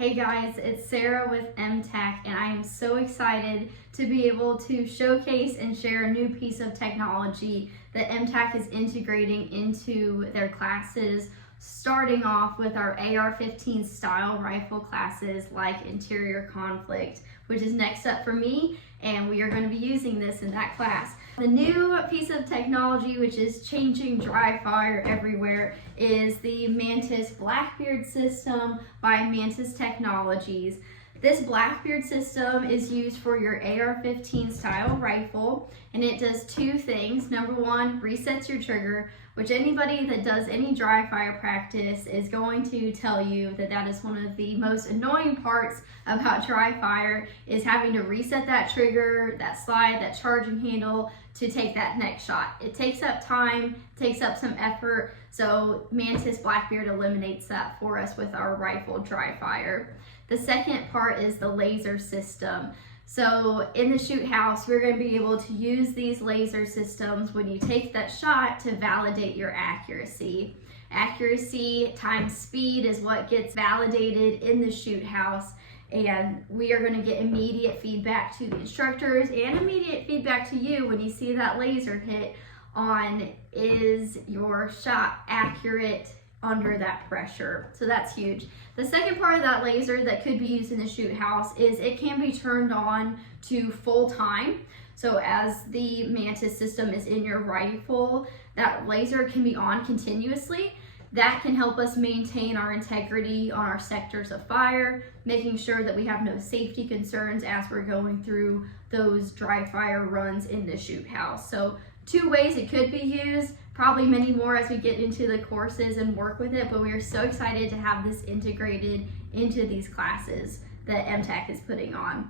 Hey guys, it's Sarah with MTech, and I am so excited to be able to showcase and share a new piece of technology that MTech is integrating into their classes, starting off with our AR-15 style rifle classes like Interior Conflict, which is next up for me, and we are going to be using this in that class. The new piece of technology, which is changing dry fire everywhere, is the Mantis Blackbeard system by Mantis Technologies. This Blackbeard system is used for your AR-15 style rifle, and it does two things. Number one, resets your trigger, which anybody that does any dry fire practice is going to tell you that that is one of the most annoying parts about dry fire, is having to reset that trigger, that slide, that charging handle to take that next shot. It takes up time, takes up some effort, so Mantis Blackbeard eliminates that for us with our rifle dry fire. The second part is the laser system. So in the Shoothouse, we're going to be able to use these laser systems when you take that shot to validate your accuracy. Accuracy times speed is what gets validated in the Shoothouse, and we are going to get immediate feedback to the instructors and immediate feedback to you when you see that laser hit on, is your shot accurate under that pressure. So that's huge. The second part of that laser that could be used in the Shoothouse is it can be turned on to full time. So as the Mantis system is in your rifle, that laser can be on continuously. That can help us maintain our integrity on our sectors of fire, making sure that we have no safety concerns as we're going through those dry fire runs in the Shoothouse. So two ways it could be used, probably many more as we get into the courses and work with it, but we are so excited to have this integrated into these classes that MTech is putting on.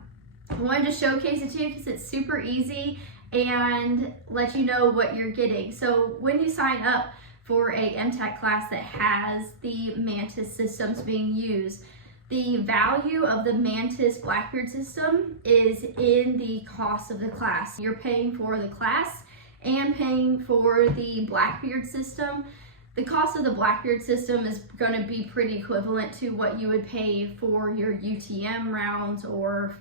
I wanted to showcase it to you because it's super easy and let you know what you're getting. So when you sign up for a MTech class that has the Mantis systems being used, the value of the Mantis Blackbeard system is in the cost of the class. You're paying for the class and paying for the Blackbeard system. The cost of the Blackbeard system is going to be pretty equivalent to what you would pay for your UTM rounds or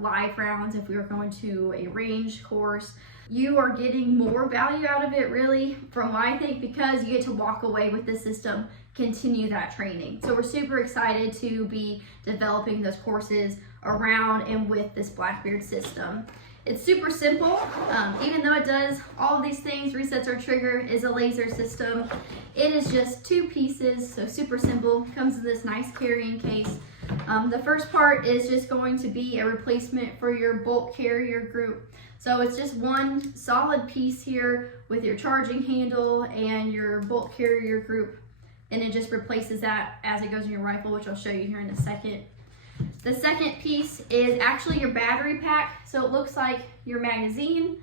live rounds if we were going to a range course. You are getting more value out of it, really, from what I think, because you get to walk away with the system, continue that training. So we're super excited to be developing those courses around and with this Blackbeard system. It's super simple, even though it does all of these things, resets our trigger, is a laser system. It is just two pieces, so super simple. Comes in this nice carrying case. The first part is just going to be a replacement for your bolt carrier group. So it's just one solid piece here with your charging handle and your bolt carrier group, and it just replaces that as it goes in your rifle, which I'll show you here in a second. The second piece is actually your battery pack. So it looks like your magazine,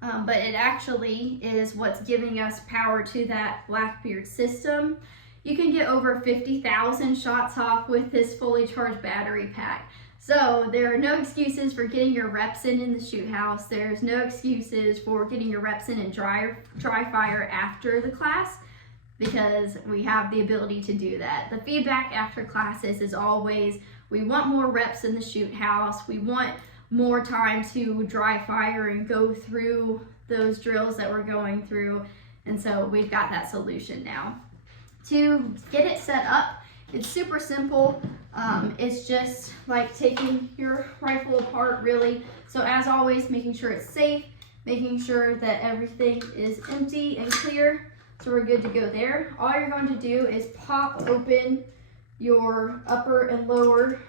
but it actually is what's giving us power to that Blackbeard system. You can get over 50,000 shots off with this fully charged battery pack. So there are no excuses for getting your reps in the Shoothouse. There's no excuses for getting your reps in dry fire after the class, because we have the ability to do that. The feedback after classes is always, we want more reps in the Shoothouse. We want more time to dry fire and go through those drills that we're going through. And so we've got that solution now. To get it set up, it's super simple. It's just like taking your rifle apart, really. So as always, making sure it's safe, making sure that everything is empty and clear. So we're good to go there. All you're going to do is pop open your upper and lower.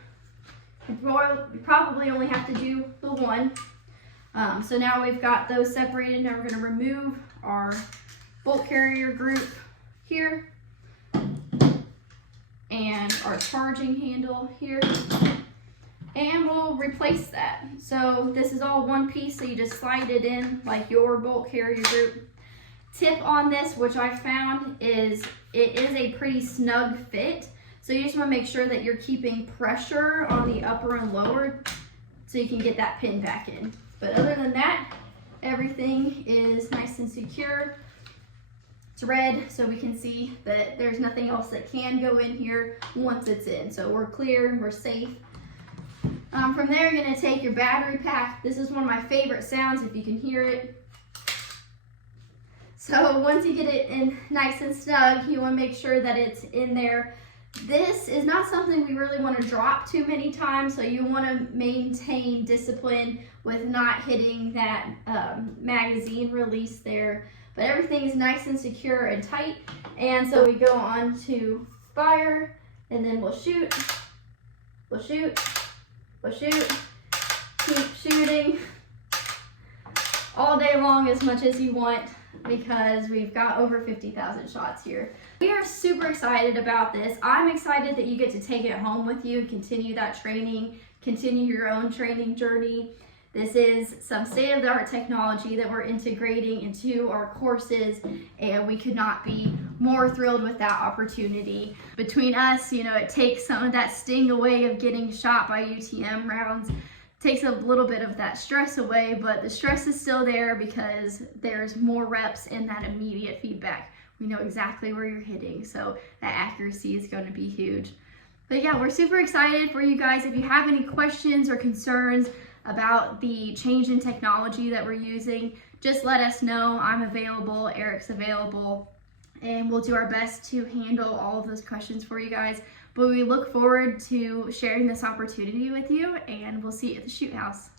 You probably only have to do the one. So now we've got those separated. Now we're going to remove our bolt carrier group here and our charging handle here, and we'll replace that. So this is all one piece, so you just slide it in like your bolt carrier group. Tip on this, which I found, is it is a pretty snug fit. So you just want to make sure that you're keeping pressure on the upper and lower so you can get that pin back in. But other than that, everything is nice and secure. It's red, so we can see that there's nothing else that can go in here once it's in. So we're clear, we're safe. From there, you're gonna take your battery pack. This is one of my favorite sounds, if you can hear it. So once you get it in nice and snug, you wanna make sure that it's in there. This is not something we really wanna drop too many times, so you wanna maintain discipline with not hitting that magazine release there. But everything is nice and secure and tight. And so we go on to fire, and then we'll shoot, we'll shoot, we'll shoot, keep shooting all day long as much as you want, because we've got over 50,000 shots here. We are super excited about this. I'm excited that you get to take it home with you and continue that training, continue your own training journey. This is some state-of-the-art technology that we're integrating into our courses, and we could not be more thrilled with that opportunity. Between us, you know, it takes some of that sting away of getting shot by UTM rounds. Takes a little bit of that stress away, but the stress is still there because there's more reps and that immediate feedback. We know exactly where you're hitting, so that accuracy is going to be huge. But yeah, we're super excited for you guys. If you have any questions or concerns about the change in technology that we're using, just let us know. I'm available, Eric's available, and we'll do our best to handle all of those questions for you guys. But we look forward to sharing this opportunity with you, and we'll see you at the Shoothouse.